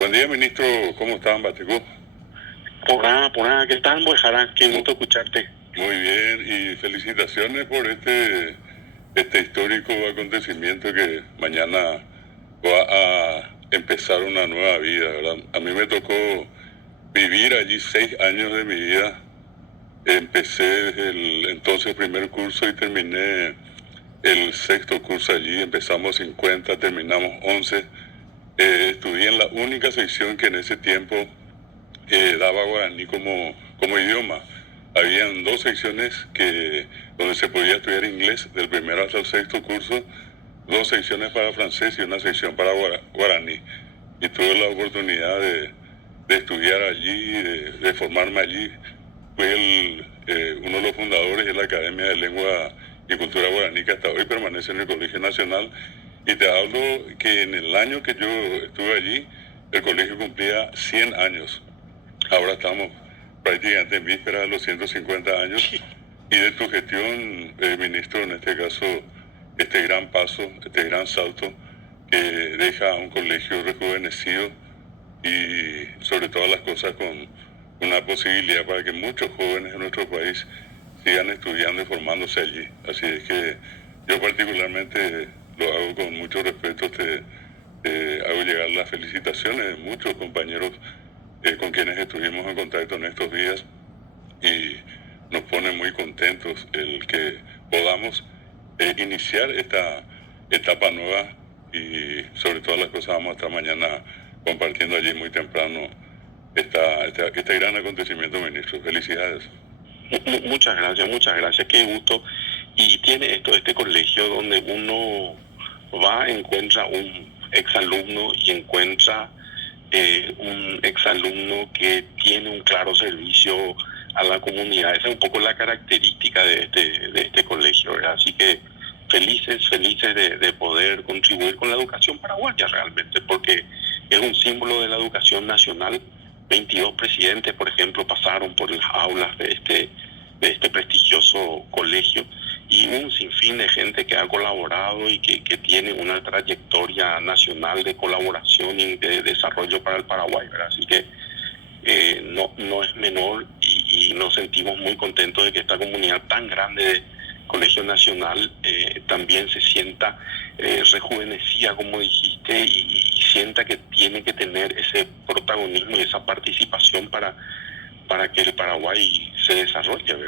Buen día, ministro. ¿Cómo están, Batecú? Por nada, ¿qué tal, Buejara? Qué gusto escucharte. Muy bien, y felicitaciones por este histórico acontecimiento que mañana va a empezar una nueva vida, ¿verdad? A mí me tocó vivir allí 6 años de mi vida. Empecé desde el entonces primer curso y terminé el sexto curso allí. Empezamos 50, terminamos 11. Estudié en la única sección que en ese tiempo daba guaraní como idioma. Habían dos secciones donde se podía estudiar inglés, del primero hasta el sexto curso, dos secciones para francés y una sección para guaraní. Y tuve la oportunidad de estudiar allí, de formarme allí. Fui uno de los fundadores de la Academia de Lengua y Cultura Guaraní, que hasta hoy permanece en el Colegio Nacional. Y te hablo que en el año que yo estuve allí, el colegio cumplía 100 años. Ahora estamos prácticamente en vísperas de los 150 años. Y de tu gestión, ministro, en este caso, este gran paso, este gran salto que deja a un colegio rejuvenecido y sobre todas las cosas con una posibilidad para que muchos jóvenes de nuestro país sigan estudiando y formándose allí. Así es que yo particularmente lo hago con mucho respeto, te hago llegar las felicitaciones de muchos compañeros con quienes estuvimos en contacto en estos días, y nos pone muy contentos el que podamos iniciar esta etapa nueva, y sobre todas las cosas vamos a estar mañana compartiendo allí muy temprano este gran acontecimiento, ministro. Felicidades. Muchas gracias, qué gusto. Y tiene este colegio donde uno va, encuentra un exalumno y encuentra un exalumno que tiene un claro servicio a la comunidad. Esa es un poco la característica de este colegio, ¿verdad? Así que felices de poder contribuir con la educación paraguaya realmente, porque es un símbolo de la educación nacional. 22 presidentes, por ejemplo, pasaron por las aulas de este prestigioso colegio, y un sinfín de gente que ha colaborado y que tiene una trayectoria nacional de colaboración y de desarrollo para el Paraguay, ¿verdad? Así que no es menor, y nos sentimos muy contentos de que esta comunidad tan grande de Colegio Nacional también se sienta rejuvenecida, como dijiste, y sienta que tiene que tener ese protagonismo y esa participación para que el Paraguay se desarrolle, ¿verdad?